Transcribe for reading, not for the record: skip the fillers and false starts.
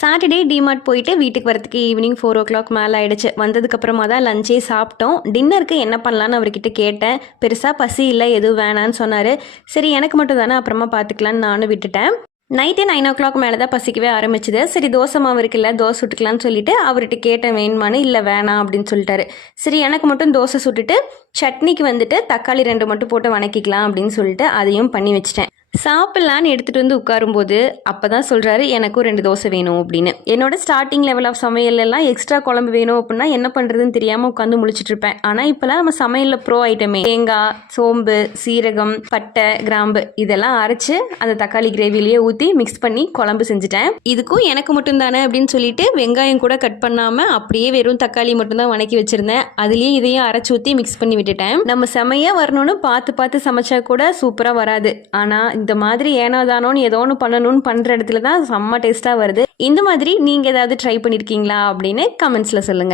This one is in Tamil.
சாட்டர்டே டிமார்ட் போயிட்டு வீட்டுக்கு வரதுக்கு ஈவினிங் 4 o'clock மேலே ஆயிடுச்சு. வந்ததுக்கப்புறமா தான் லஞ்சே சாப்பிட்டோம். டின்னருக்கு என்ன பண்ணலான்னு அவர்கிட்ட கேட்டேன். பெருசாக பசி இல்லை, எதுவும் வேணான்னு சொன்னார். சரி எனக்கு மட்டும் தானே, அப்புறமா பார்த்துக்கலான்னு நானும் விட்டுட்டேன். நைட்டே 9 o'clock மேலே தான் பசிக்கவே ஆரம்பிச்சுது. சரி தோசை மாவு இருக்குல்ல, தோசை சுட்டுக்கலான்னு சொல்லிட்டு அவர்கிட்ட கேட்டேன் வேணுமான்னு. இல்லை வேணாம் அப்படின்னு சொல்லிட்டாரு. சரி எனக்கு மட்டும் தோசை சுட்டுட்டு சட்னிக்கு வந்துட்டு தக்காளி 2 மட்டும் போட்டு வணக்கிக்கலாம் அப்படின்னு சொல்லிட்டு அதையும் பண்ணி வச்சிட்டேன். சாப்பிட்லான்னு எடுத்துகிட்டு வந்து உட்காரும்போது அப்போ தான் சொல்கிறாரு எனக்கும் 2 தோசை வேணும் அப்படின்னு. என்னோட ஸ்டார்டிங் லெவல் ஆஃப் சமையல்லாம் எக்ஸ்ட்ரா குழம்பு வேணும் அப்படின்னா என்ன பண்ணுறதுன்னு தெரியாமல் உட்காந்து முழிச்சிட்டு இருப்பேன். ஆனால் இப்போலாம் நம்ம சமையலில் ப்ரோ ஐட்டமே. தேங்காய், சோம்பு, சீரகம், பட்டை, கிராம்பு இதெல்லாம் அரைச்சி அந்த தக்காளி கிரேவிலேயே ஊற்றி மிக்ஸ் பண்ணி குழம்பு செஞ்சுட்டேன். இதுக்கும் எனக்கு மட்டும் தானே அப்படின்னு சொல்லிட்டு வெங்காயம் கூட கட் பண்ணாமல் அப்படியே வெறும் தக்காளி மட்டும்தான் வணக்கி வச்சுருந்தேன். அதுலேயே இதையும் அரைச்சி ஊற்றி மிக்ஸ் பண்ணி விட்டுட்டேன். நம்ம செமையாக வரணும்னு பார்த்து சமைச்சா கூட சூப்பராக வராது. ஆனால் இந்த மாதிரி ஏனோதானோன்னு ஏதோ ஒன்று பண்ணணும்னு பண்ணுற இடத்துல தான் செம்ம டேஸ்ட்டாக வருது. இந்த மாதிரி நீங்கள் ஏதாவது ட்ரை பண்ணியிருக்கீங்களா அப்படின்னு கமெண்ட்ஸில் சொல்லுங்கள்.